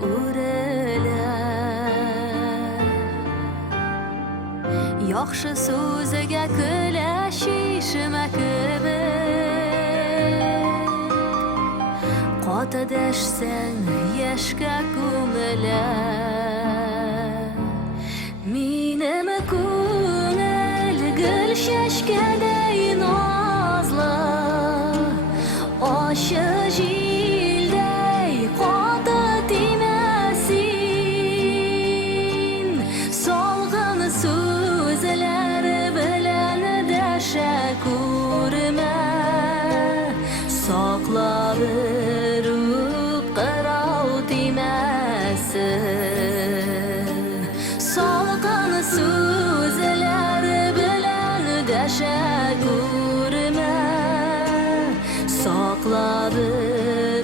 urilar. Yaxshi so'ziga kulashishima kibir, qota dashsang yashga ko'milar. Menimi ko'ngil gul shashkaday nozli, o'sha jilday qota temasin. Solg'in so'zlar bilan dasha ko'rma, saqlab ruh qirov temasin. Solg'in so'zlar bilan dasha ko'rma, saqlab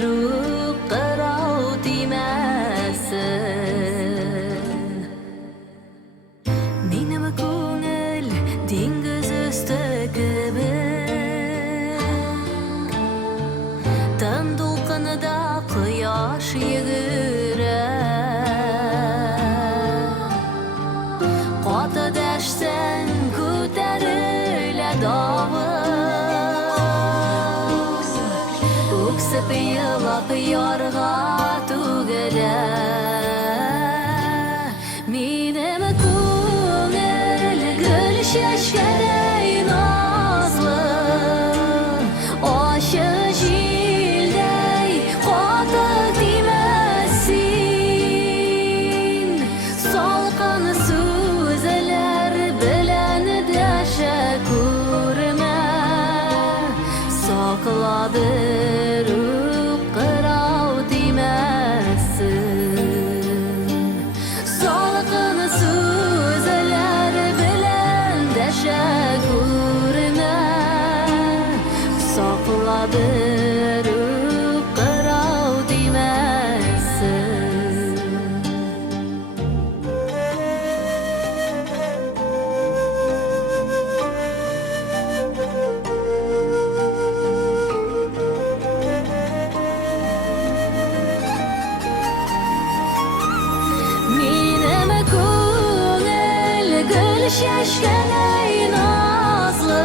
ruh qirov temasin. Menimi ko'ngil dengiz usti kibir, tan to'lqinida quyosh yugurar. Qota dashsang ko'tariladi ovoz, o'ksib yig'lab yorg'a to'gilar. Menimi ko'ngil gul shashkaday nozli, o'sha jilday qota temasin. Solqin so'zlar bilan dasha ko'rma, saqlab ruh qirov temasin. Solqin so'zlar bilan dasha ko'rma, saqlab ruh qirov temasin. Menimi ko'ngil gul shashkaday nozli,